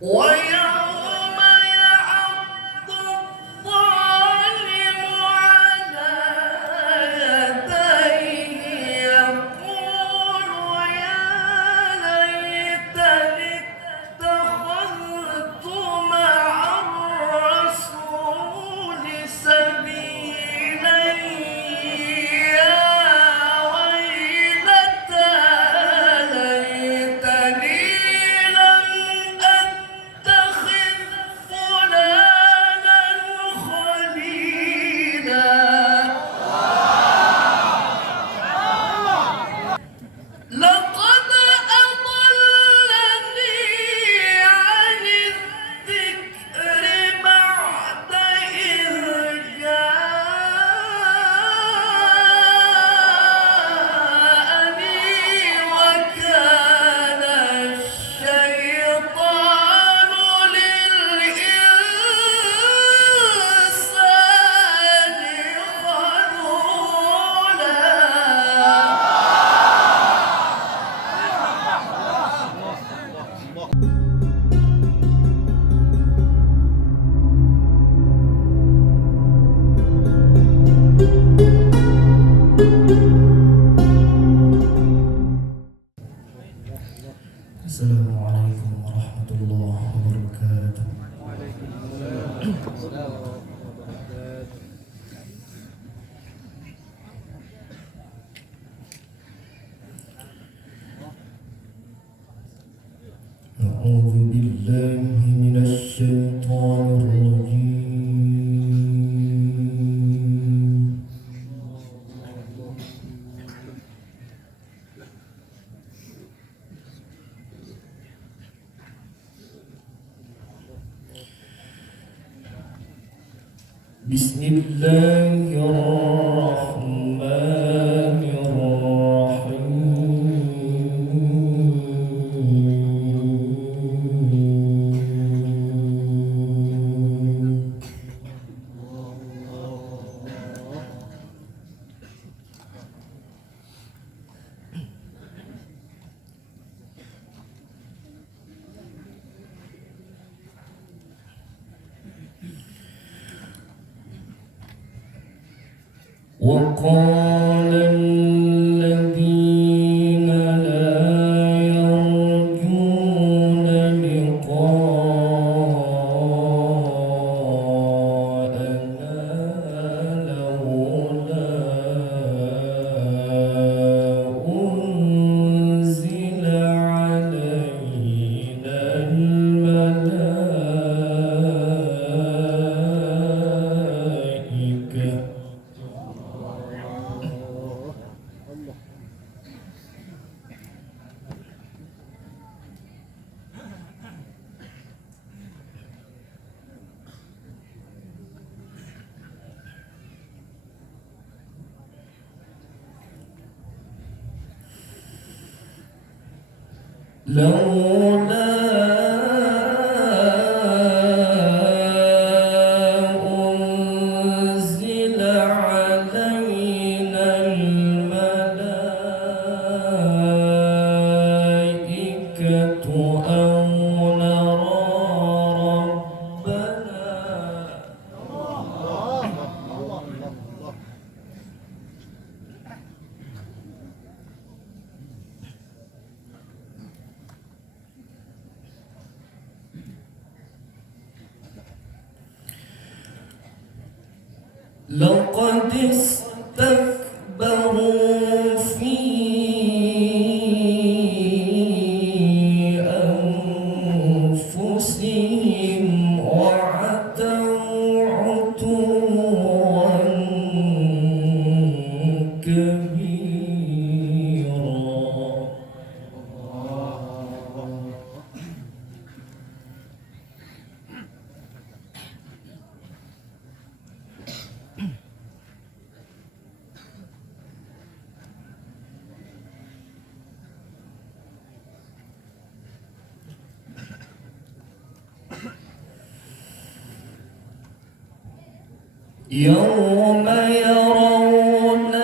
ويوم يعض الظالم على يديه يقول يا ليتني اتخذت مع الرسول سبيلا يا ويلتى ليتني لم أتخذ فلانا خليلا لقد أضلني عن الذكر بعد إذ جاءني وكان الشيطان للإنسان خذولا السلام عليكم ورحمة الله وبركاته. أعوذ بالله من الشيطان الرجيم. بسم الله الرحمن الرحيم. وقال الذين لا يرجون لقاءنا لولا أنزل علينا الملائكة لولا أنزل علينا الملائكة أو نرى ربنا لقد استكبروا في أنفسهم وعتوا عتوا كبيرا. يوم يرون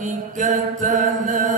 الملائكة لا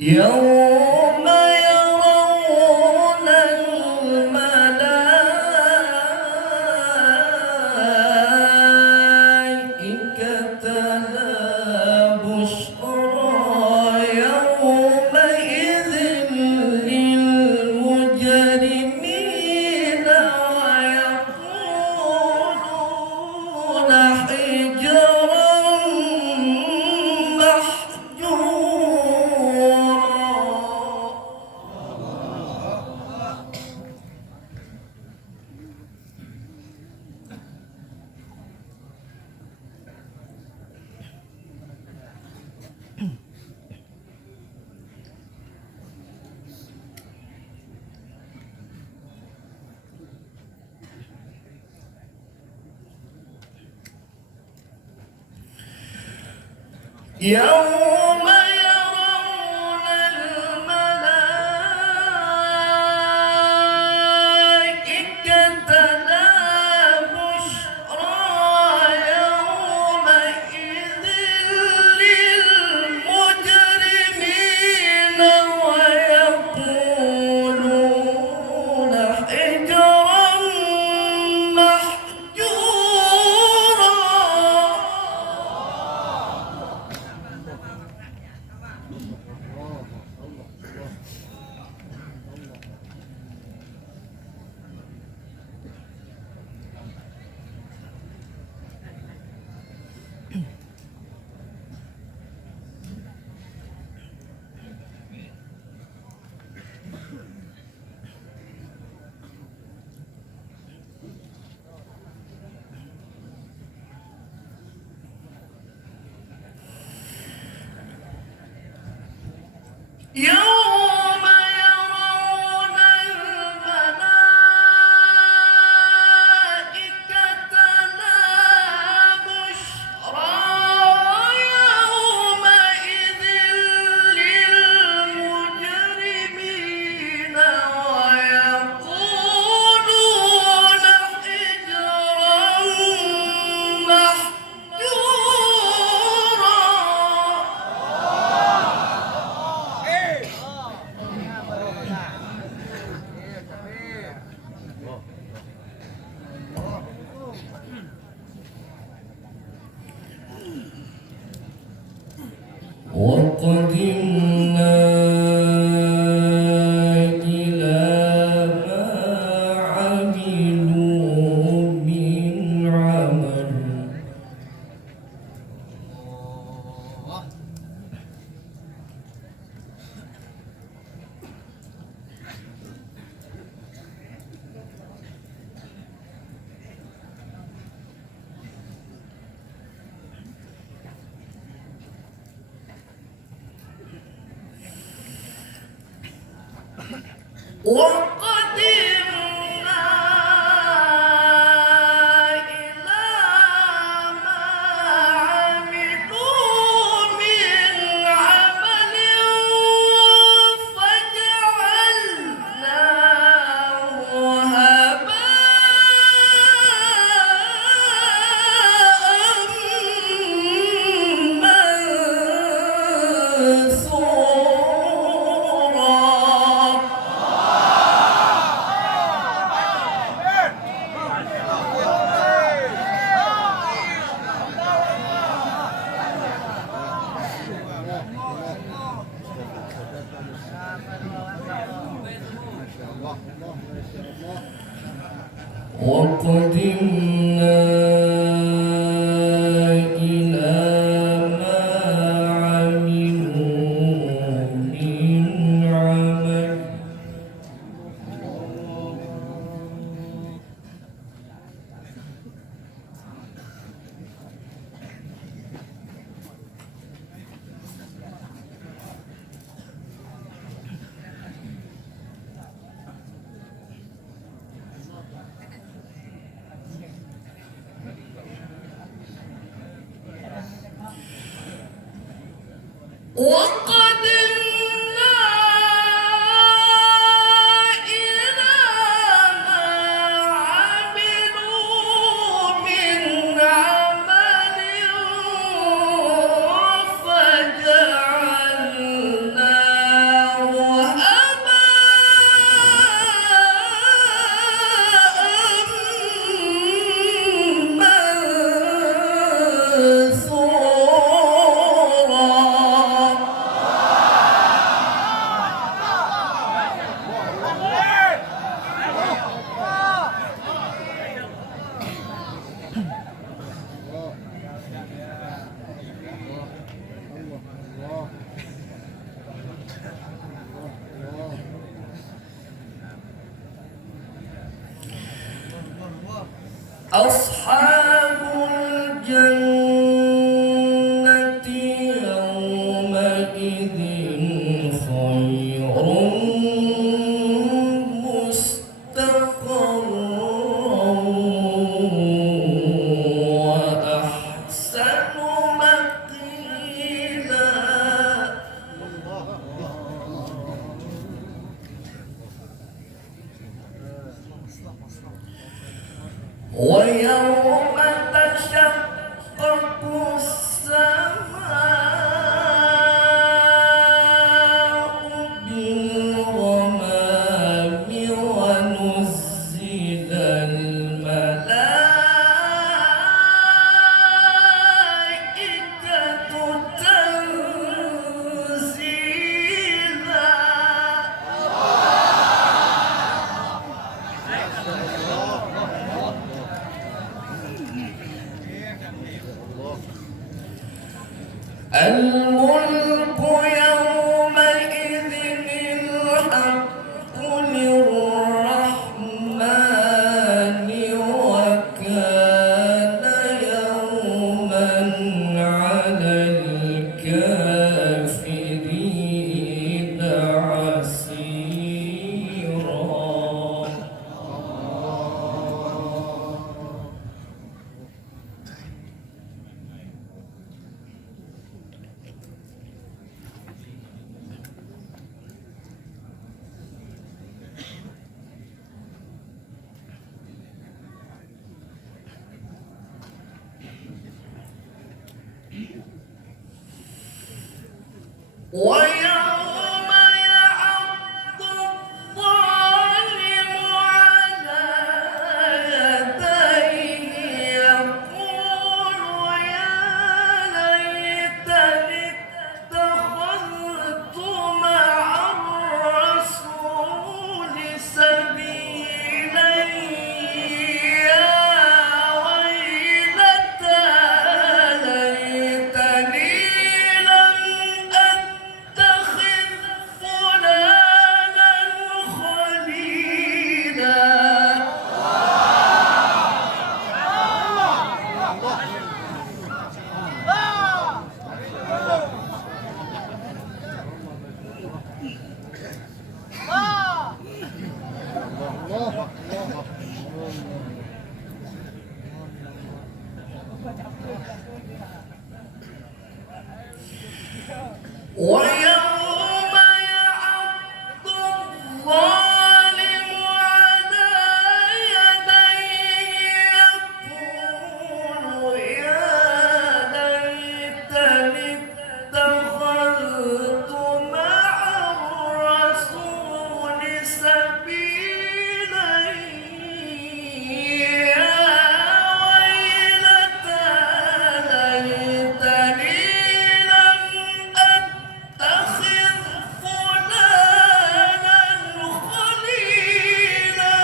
يوم يرون الملائكة لا بشرى يومئذ للمجرمين ويقولون حجرا يوم يرون الملائكة لا بشرى يومئذ للمجرمين ويقولون حجرا محجورا. يوم يرون الملائكة لا بشرى يومئذ للمجرمين ويقولون حجرا محجورا. وقدمنا إلى ما عملوا من عمل وقدمنا إلى ما عملوا من عمل فجعلناه هباء وقدمنا إلى ما عملوا من عمل وقدمنا إلى ما عملوا من عمل فجعلناه أصحاب الجنة يومئذ خير مستقرا وأحسن مقيلا ويوم تشقق السماء بالغمام ونزل الملائكة تنزيلا الملك يومئذ الحق للرحمن وكان يوما على الكافرين عسيرا ويوم يعض الظالم على يديه يقول يا ليتني اتخذت مع الرسول سبيلا يا ويلتى ليتني لم أتخذ فلانا خليلا ويوم يعض الظالم على يديه يقول يا ليتني اتخذت مع الرسول سبيلا يا ويلتى ليتني لم أتخذ فلانا خليلا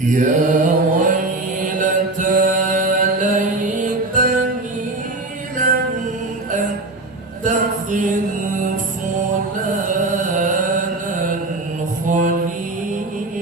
يا ويلتى ليتني لم أتخذ فلانا خليلا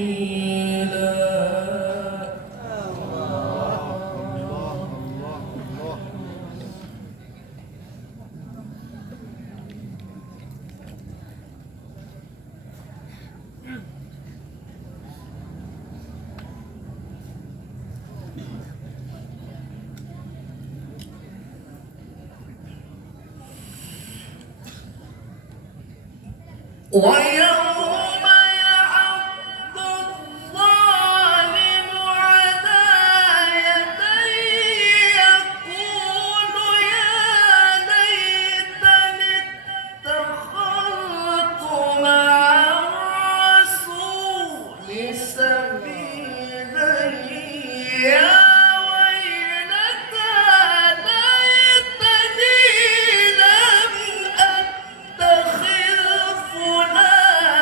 ويوم يعض الظالم على يديه يقول يا ليتني اتخذت مع الرسول سبيلا يا ويلتى ليتني لم أتخذ فلانا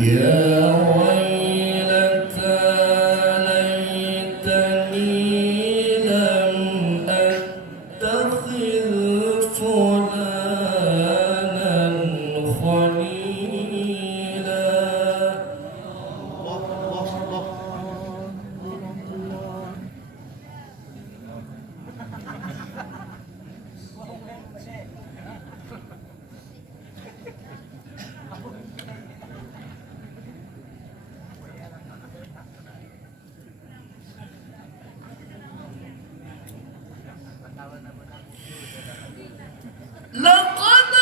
يا ويلتى ليتني لم أتخذ فلانا خليلا. لقد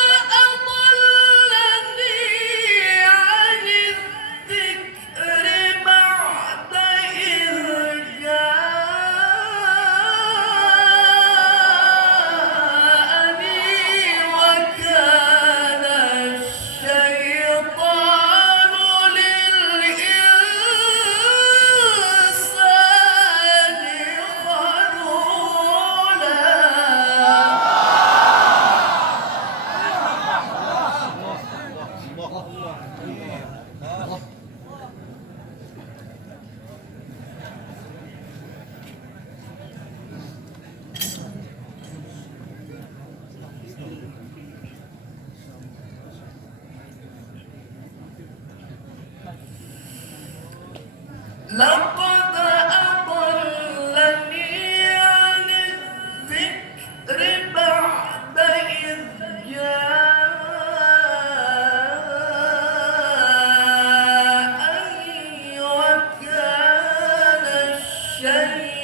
أضلني عن الذكر بعد إذ جاءني وكان الشيطان للإنسان خذولا. لقد أضلني عن الذكر بعد إذ جاءني وكان الشيطان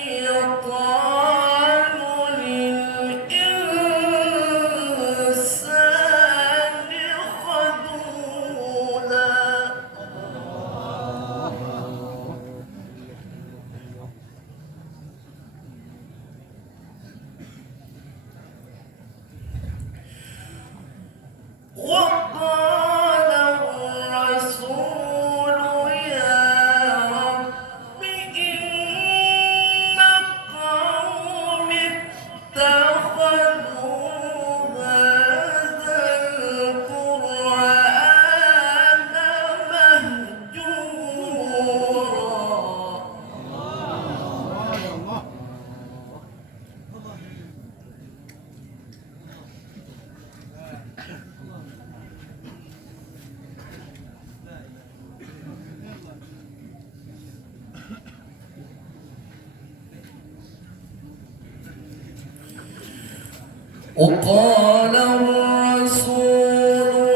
للإنسان خذولا. وقال الرسول يا رب إن قومي اتخذوا هذا القرآن مهجورا. وقال الرسول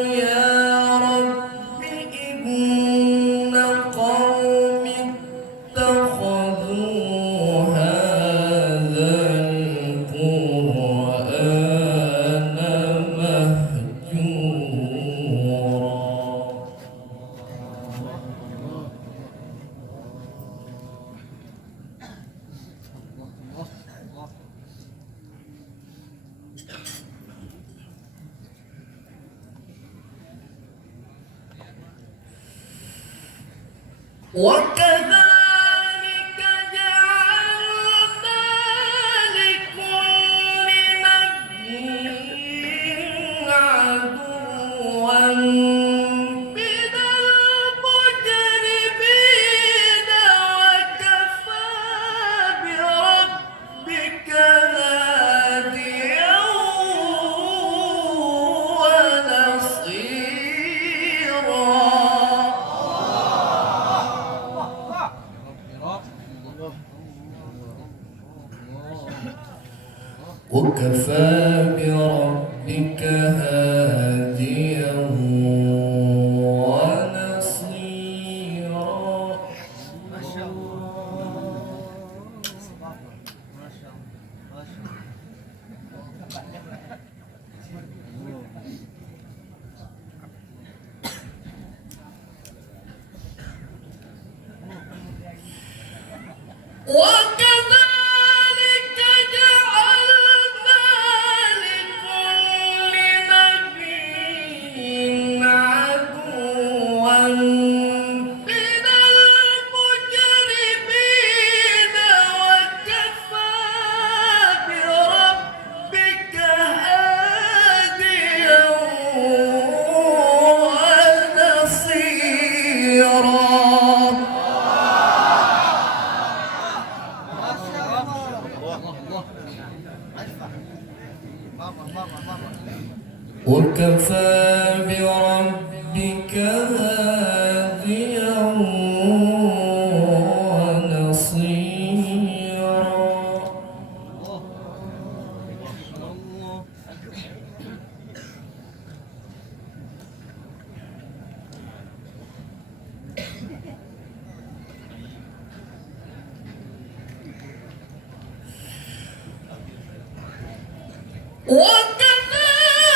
يا رب إن قومي اتخذوا هذا القرآن مهجورا. وكذلك جعلنا لكل نبي عدوا من المجرمين وكفى بربك هاديا ونصيرا. وكفى بربك هاديا ونصيرا. ما شاء الله. ما شاء الله. ما شاء الله. وكذلك جعلنا لكل نبي عدوا من المجرمين وكفى بربك هاديا ونصيرا. وكذلك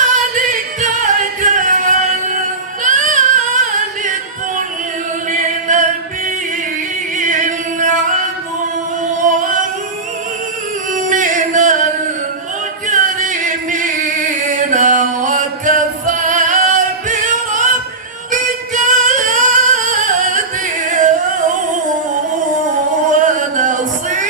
جعلنا لكل نبي عدوا من المجرمين وكفى بربك هاديا ونصيرا.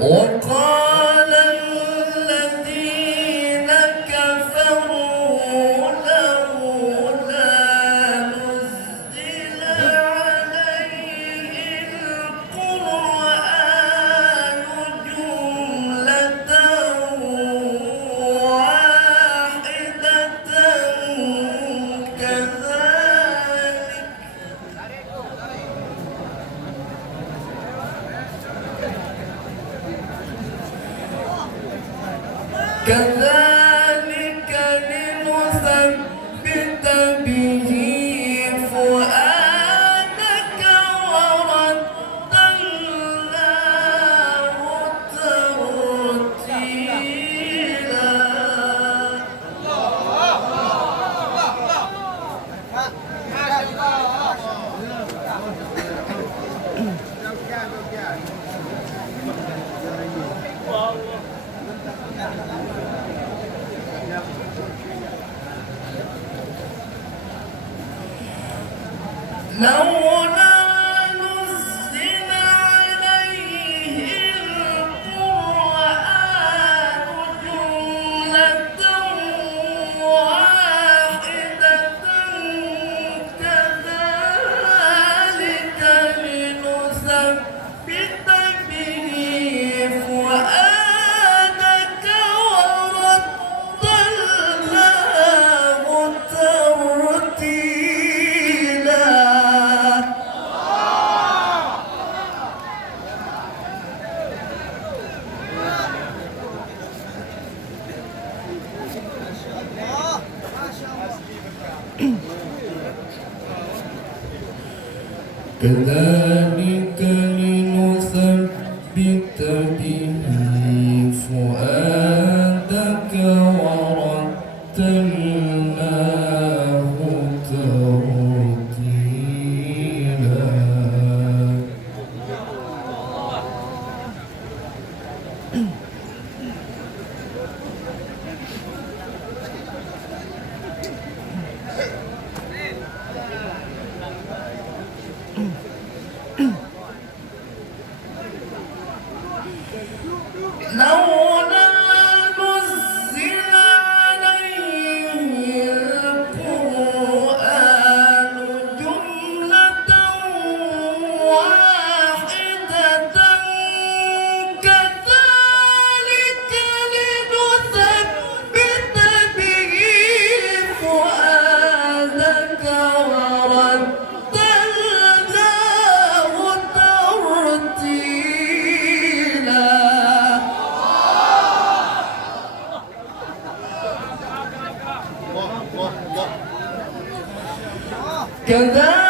وقال الذين كفروا لولا نزل عليه القرآن جملة واحدة كذلك لنثبت به فؤادك ورتلناه ترتيلا. لولا نزل عليه القرآن جملة واحدة كذلك لنثبت به فؤادك ورتلناه ترتيلا. كذلك لنثبت به فؤادك ورتلناه ترتيلا. لولا نزل عليه القرآن جملة واحدة كذلك لنثبت به فؤادك ورتلناه ترتيلا. كذلك